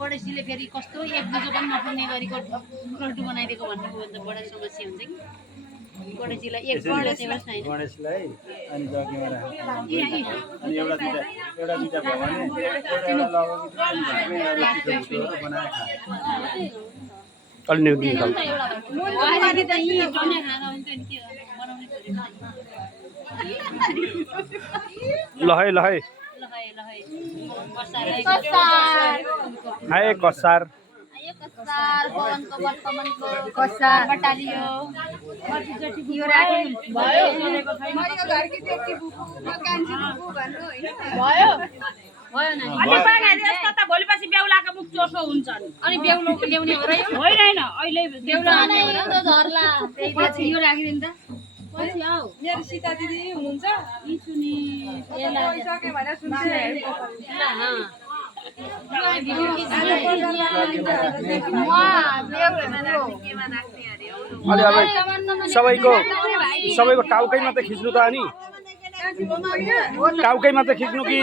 गणेशजीले फेरि कस्तो एक बुझो पनि नपुग्ने गरेको लड्डु बनाइदिएको भन्नुभयो भने त बडा समस्या हुन्छ कि गणेशजीलाई एक गणेशलाई अनि जग्गामा राख्नु अनि एउटा दुईटा भयो भने एउटा लगेर बनाएर अलि निक्दि निकाल ल है हाय कसार भोलिपछि बेहुलाको मुख चोसो हुन्छ अनि बेहुलोको ल्याउने हो र होइन अहिले बेहुला यो राखिदिनु त मेरो सीता दिदी हुनुहुन्छ अलि अब सबैको टाउकै मात्रै खिच्नु त अनि टाउकै मात्रै खिच्नु कि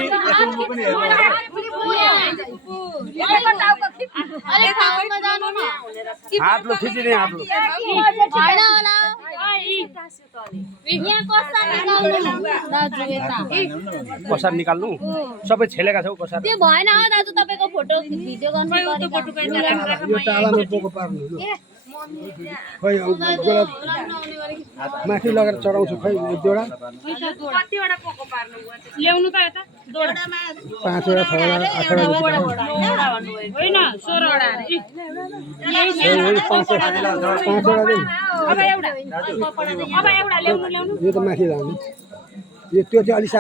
हातलो खिचिने हातलो कसार निकाल्नु सबै छेलेका छौ कसार त्यो भएन हो दाजु तपाईको फोटो भिडियो गर्नु खै माथि लगेर चढाउँछु खै एक जोडा कतिवटा पोको पार्नु ल्याउनु त यता 5 वटा 6 वटा 8 वटा होइन 16 वटा अरे 5 वटा दे अब एउटा ल्याउनु यो त माथि लाउने यो त्यो चाहिँ अलि